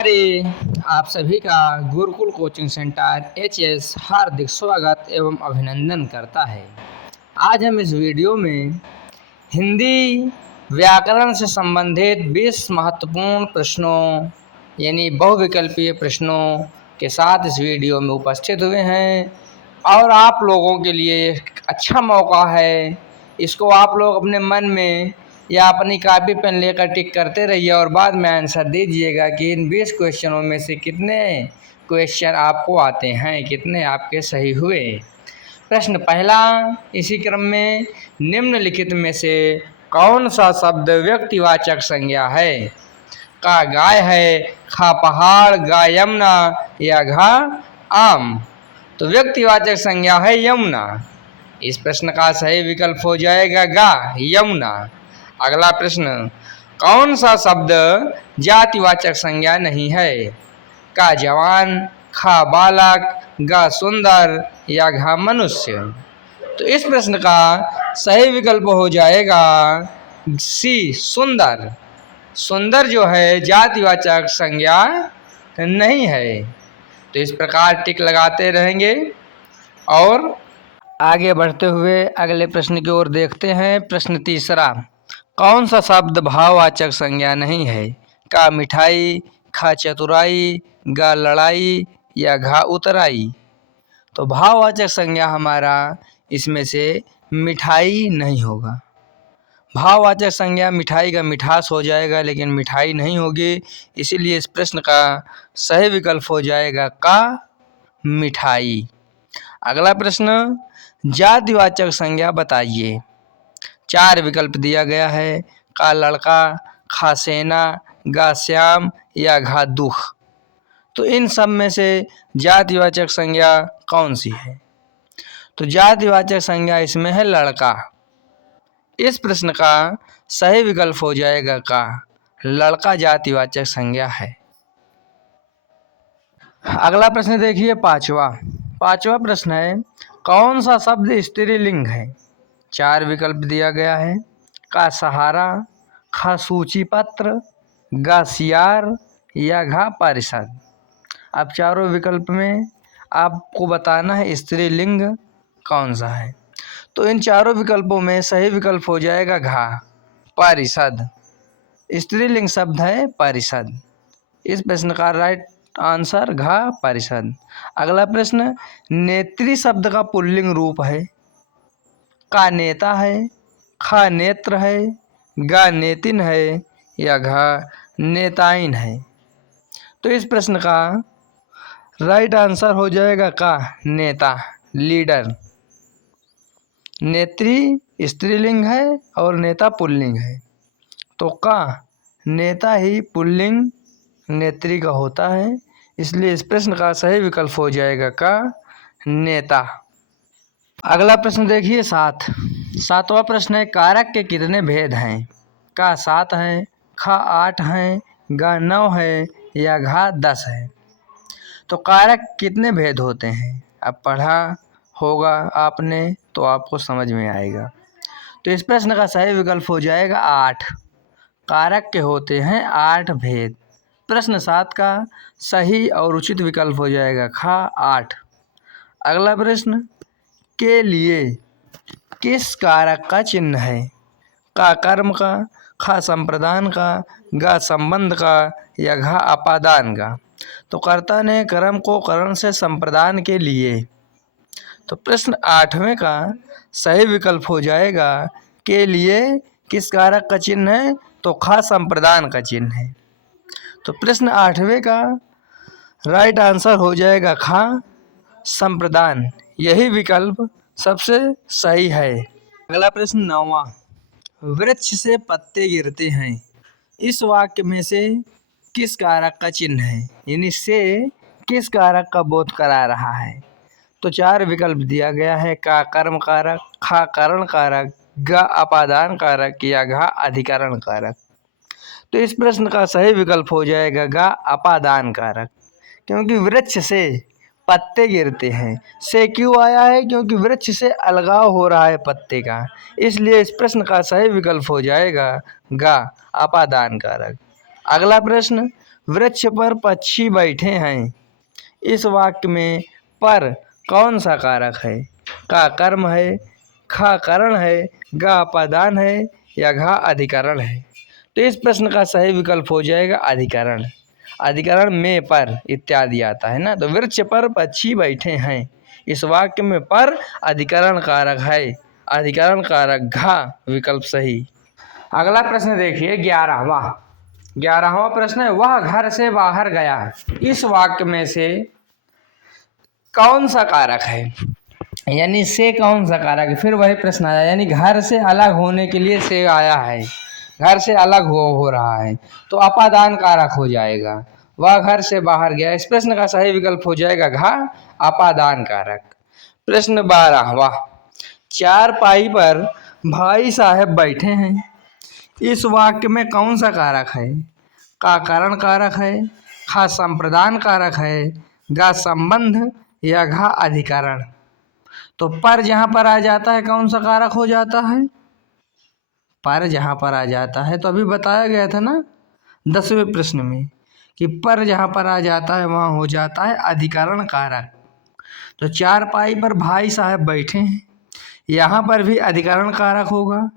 अरे आप सभी का गुरुकुल कोचिंग सेंटर एचएस हार्दिक स्वागत एवं अभिनंदन करता है। आज हम इस वीडियो में हिंदी व्याकरण से संबंधित 20 महत्वपूर्ण प्रश्नों यानी बहुविकल्पीय प्रश्नों के साथ इस वीडियो में उपस्थित हुए हैं और आप लोगों के लिए एक अच्छा मौका है। इसको आप लोग अपने मन में या अपनी कॉपी पेन लेकर टिक करते रहिए और बाद में आंसर दीजिएगा कि इन 20 क्वेश्चनों में से कितने क्वेश्चन आपको आते हैं, कितने आपके सही हुए। प्रश्न पहला इसी क्रम में, निम्नलिखित में से कौन सा शब्द व्यक्तिवाचक संज्ञा है? का गाय है, खा पहाड़, गा यमुना या घा आम। तो व्यक्तिवाचक संज्ञा है यमुना। इस प्रश्न का सही विकल्प हो जाएगा गा यमुना। अगला प्रश्न, कौन सा शब्द जातिवाचक संज्ञा नहीं है? का जवान, खा बालक, गा सुंदर या घा मनुष्य। तो इस प्रश्न का सही विकल्प हो जाएगा सी सुंदर। सुंदर जो है जातिवाचक संज्ञा नहीं है। तो इस प्रकार टिक लगाते रहेंगे और आगे बढ़ते हुए अगले प्रश्न की ओर देखते हैं। प्रश्न तीसरा, कौन सा शब्द भाववाचक संज्ञा नहीं है? का मिठाई, खा चतुराई, गा लड़ाई या घा उतराई। तो भाववाचक संज्ञा हमारा इसमें से मिठाई नहीं होगा। भाववाचक संज्ञा मिठाई का मिठास हो जाएगा, लेकिन मिठाई नहीं होगी। इसीलिए इस प्रश्न का सही विकल्प हो जाएगा का मिठाई। अगला प्रश्न, जातिवाचक संज्ञा बताइए। 4 विकल्प दिया गया है, का लड़का, खा सेना, गा श्याम या घा दुख। तो इन सब में से जातिवाचक संज्ञा कौन सी है? तो जातिवाचक संज्ञा इसमें है लड़का। इस प्रश्न का सही विकल्प हो जाएगा का लड़का जातिवाचक संज्ञा है। अगला प्रश्न देखिए पांचवा प्रश्न है, कौन सा शब्द स्त्रीलिंग है? 4 विकल्प दिया गया है, का सहारा, खा सूची पत्र, गा सियार या घा पारिषद। अब चारों विकल्प में आपको बताना है स्त्रीलिंग कौन सा है। तो इन चारों विकल्पों में सही विकल्प हो जाएगा घा पारिषद। स्त्रीलिंग शब्द है पारिषद। इस प्रश्न का राइट आंसर घा पारिषद। अगला प्रश्न, नेत्री शब्द का पुल्लिंग रूप है? का नेता है, खा नेत्र है, गा नेतिन है या घा नेताइन है। तो इस प्रश्न का राइट आंसर हो जाएगा का नेता, लीडर। नेत्री स्त्रीलिंग है और नेता पुल्लिंग है, तो का नेता ही पुल्लिंग नेत्री का होता है। इसलिए इस प्रश्न का सही विकल्प हो जाएगा का नेता। अगला प्रश्न देखिए सातवां प्रश्न है, कारक के कितने भेद हैं? का 7 है, खा 8 है, गा 9 है या घा 10 है। तो कारक कितने भेद होते हैं? अब पढ़ा होगा आपने तो आपको समझ में आएगा। तो इस प्रश्न का सही विकल्प हो जाएगा 8। कारक के होते हैं 8 भेद। प्रश्न 7 का सही और उचित विकल्प हो जाएगा खा 8। अगला प्रश्न, के लिए किस कारक का चिन्ह है? का कर्म का, खा संप्रदान का, गा संबंध का या घा अपादान का। तो कर्ता ने कर्म को करण से संप्रदान के लिए। तो प्रश्न 8वें का सही विकल्प हो जाएगा के लिए किस कारक का चिन्ह है? तो खा संप्रदान का चिन्ह है। तो प्रश्न 8वें का राइट आंसर हो जाएगा खा संप्रदान। यही विकल्प सबसे सही है। अगला प्रश्न 9वां, वृक्ष से पत्ते गिरते हैं, इस वाक्य में से किस कारक का चिन्ह है? यानी से किस कारक का बोध करा रहा है? तो 4 विकल्प दिया गया है, का कर्म कारक, खा करण कारक, गा अपादान कारक या घा अधिकरण कारक। तो इस प्रश्न का सही विकल्प हो जाएगा गा अपादान कारक, क्योंकि वृक्ष से पत्ते गिरते हैं। से क्यों आया है? क्योंकि वृक्ष से अलगाव हो रहा है पत्ते का। इसलिए इस प्रश्न का सही विकल्प हो जाएगा गा अपादान कारक। अगला प्रश्न, वृक्ष पर पक्षी बैठे हैं। इस वाक्य में पर कौन सा कारक है? का कर्म है, खा करण है, गा अपादान है या घा अधिकरण है? तो इस प्रश्न का सही विकल्प हो जाएगा अधिकरण। अधिकरण में पर इत्यादि आता है ना। तो वृक्ष पर पक्षी बैठे हैं, इस वाक्य में पर अधिकरण कारक है, अधिकरण कारक घा विकल्प सही। अगला प्रश्न देखिए 11वां प्रश्न है, वह घर से बाहर गया। इस वाक्य में से कौन सा कारक है? यानी से कौन सा कारक है? फिर वही प्रश्न आया, यानी घर से अलग होने के लिए से आया है, घर से अलग हो रहा है, तो अपादान कारक हो जाएगा। वह घर से बाहर गया, इस प्रश्न का सही विकल्प हो जाएगा घा अपादान कारक। प्रश्न 12वां, चारपाई पर भाई साहब बैठे हैं। इस वाक्य में कौन सा कारक है? का कारण कारक है, खा संप्रदान कारक है, गा संबंध या घा अधिकरण? तो पर जहां पर आ जाता है कौन सा कारक हो जाता है? पर जहां पर आ जाता है तो अभी बताया गया था ना 10वें प्रश्न में कि पर जहां पर आ जाता है वहां हो जाता है अधिकरण कारक। तो चारपाई पर भाई साहब बैठे हैं, यहाँ पर भी अधिकरण कारक होगा।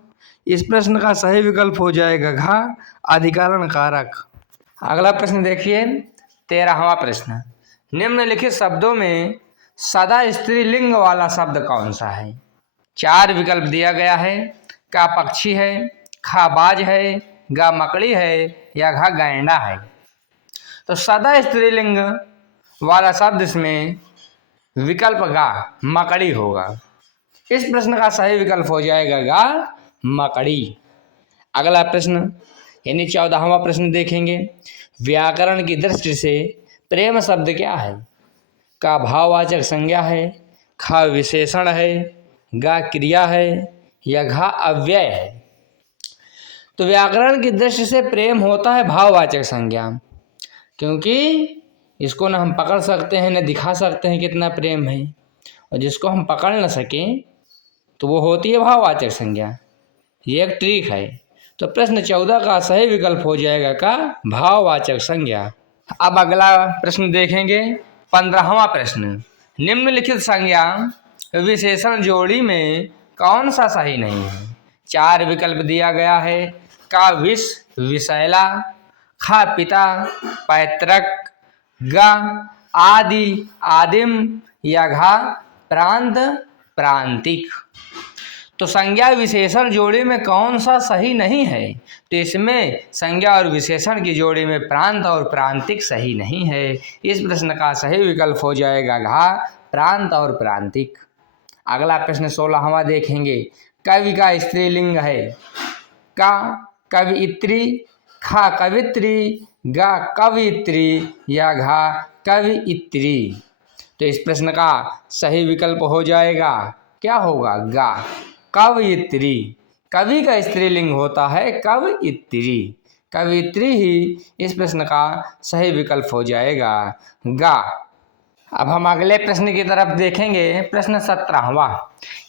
इस प्रश्न का सही विकल्प हो जाएगा घा अधिकरण कारक। अगला प्रश्न देखिए 13वां प्रश्न, निम्नलिखित शब्दों में सदा स्त्रीलिंग वाला शब्द कौन सा है? 4 विकल्प दिया गया है। का पक्षी है, खा बाज है, गा मकड़ी है या घा गैंडा है? तो सदा स्त्रीलिंग वाला शब्द इसमें विकल्प गा मकड़ी होगा। इस प्रश्न का सही विकल्प हो जाएगा गा मकड़ी। अगला प्रश्न यानी 14वां प्रश्न देखेंगे, व्याकरण की दृष्टि से प्रेम शब्द क्या है? का भाववाचक संज्ञा है, खा विशेषण है, गा क्रिया है या घा अव्यय है? तो व्याकरण की दृष्टि से प्रेम होता है भाववाचक संज्ञा, क्योंकि इसको ना हम पकड़ सकते हैं न दिखा सकते हैं कितना प्रेम है, और जिसको हम पकड़ न सकें तो वो होती है भाववाचक संज्ञा। ये एक ट्रिक है। तो प्रश्न 14 का सही विकल्प हो जाएगा का भाववाचक संज्ञा। अब अगला प्रश्न देखेंगे 15वां प्रश्न, निम्नलिखित संज्ञा विशेषण जोड़ी में कौन सा सही नहीं है? 4 विकल्प दिया गया है। का विष विषैला, खा पिता पैतृक, गा आदि आदिम या घा प्रांत प्रांतिक? तो संज्ञा विशेषण जोड़ी में कौन सा सही नहीं है? तो इसमें संज्ञा और विशेषण की जोड़ी में प्रांत और प्रांतिक सही नहीं है। इस प्रश्न का सही विकल्प हो जाएगा घा प्रांत और प्रांतिक। अगला प्रश्न 16वां देखेंगे, कवि का स्त्रीलिंग है। का कवियत्री, खा कवित्री, गा कवित्री या घा कवियत्री? तो इस प्रश्न का सही विकल्प हो जाएगा, क्या होगा? गा कवियत्री। कवि का स्त्रीलिंग होता है कवियत्री, कवियत्री ही इस प्रश्न का सही विकल्प हो जाएगा गा। अब हम अगले प्रश्न की तरफ देखेंगे। प्रश्न 17वां,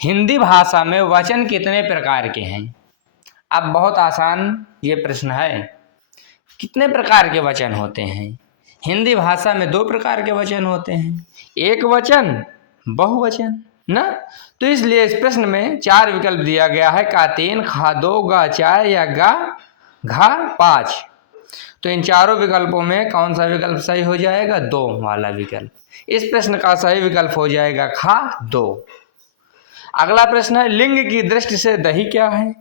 हिंदी भाषा में वचन कितने प्रकार के हैं? अब बहुत आसान ये प्रश्न है, कितने प्रकार के वचन होते हैं? हिंदी भाषा में 2 प्रकार के वचन होते हैं, एक वचन बहुवचन ना। तो इसलिए इस प्रश्न में 4 विकल्प दिया गया है, का 3, खा 2, गा 4 या गा घा 5। तो इन चारों विकल्पों में कौन सा विकल्प सही हो जाएगा? 2 वाला विकल्प। इस प्रश्न का सही विकल्प हो जाएगा खा 2। अगला प्रश्न है, लिंग की दृष्टि से दही क्या है?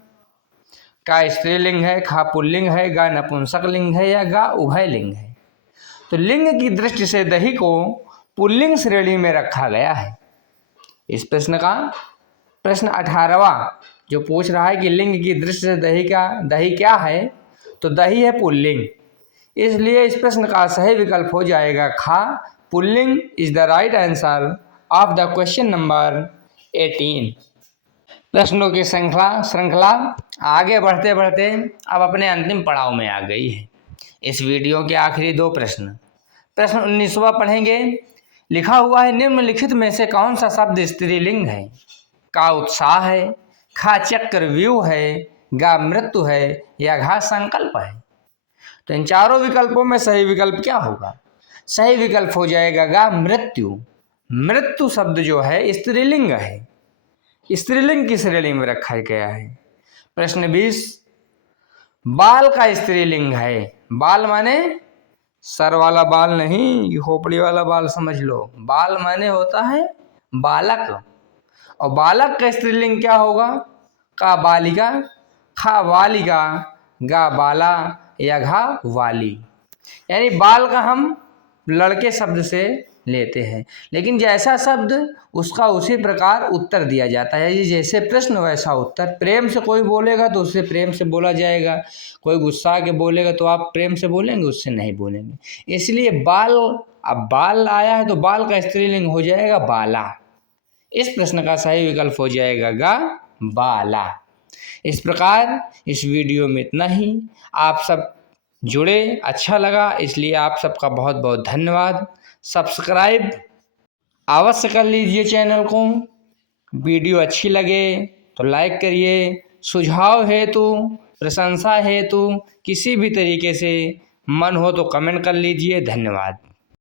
का स्त्रीलिंग है, खा पुल्लिंग है, गा नपुंसक लिंग है या गा उभय लिंग है? तो लिंग की दृष्टि से दही को पुल्लिंग श्रेणी में रखा गया है। इस प्रश्न का प्रश्न 18वां जो पूछ रहा है कि लिंग की दृष्टि से दही क्या है, तो दही है पुल्लिंग। इसलिए इस प्रश्न का सही विकल्प हो जाएगा खा pulling is the right answer of the question number 18। प्रश्नों की श्रृंखला आगे बढ़ते बढ़ते अब अपने अंतिम पड़ाव में आ गई है। इस वीडियो के आखिरी 2 प्रश्न 19वां पढ़ेंगे। लिखा हुआ है, निम्नलिखित में से कौन सा शब्द स्त्रीलिंग है? का उत्साह है, खा चक्रव्यूह है, गा मृत्यु है या घा संकल्प है? तो इन चारों विकल्पों में सही विकल्प क्या होगा? सही विकल्प हो जाएगा गा मृत्यु। मृत्यु शब्द जो है स्त्रीलिंग है, स्त्रीलिंग की श्रेणी में रखा गया है। प्रश्न 20, बाल का स्त्रीलिंग है। बाल माने सर वाला बाल नहीं, खोपड़ी वाला बाल समझ लो। बाल माने होता है बालक, और बालक का स्त्रीलिंग क्या होगा? का बालिका, खा बालिका, गा बाला या घा वाली। यानी बाल का हम लड़के शब्द से लेते हैं, लेकिन जैसा शब्द उसका उसी प्रकार उत्तर दिया जाता है। जैसे प्रश्न वैसा उत्तर। प्रेम से कोई बोलेगा तो उससे प्रेम से बोला जाएगा, कोई गुस्सा के बोलेगा तो आप प्रेम से बोलेंगे, उससे नहीं बोलेंगे। इसलिए बाल, अब बाल आया है तो बाल का स्त्रीलिंग हो जाएगा बाला। इस प्रश्न का सही विकल्प हो जाएगा गा बाला। इस प्रकार इस वीडियो में इतना ही। आप सब जुड़े, अच्छा लगा, इसलिए आप सबका बहुत बहुत धन्यवाद। सब्सक्राइब अवश्य कर लीजिए चैनल को। वीडियो अच्छी लगे तो लाइक करिए। सुझाव हेतु, प्रशंसा हेतु किसी भी तरीके से मन हो तो कमेंट कर लीजिए। धन्यवाद।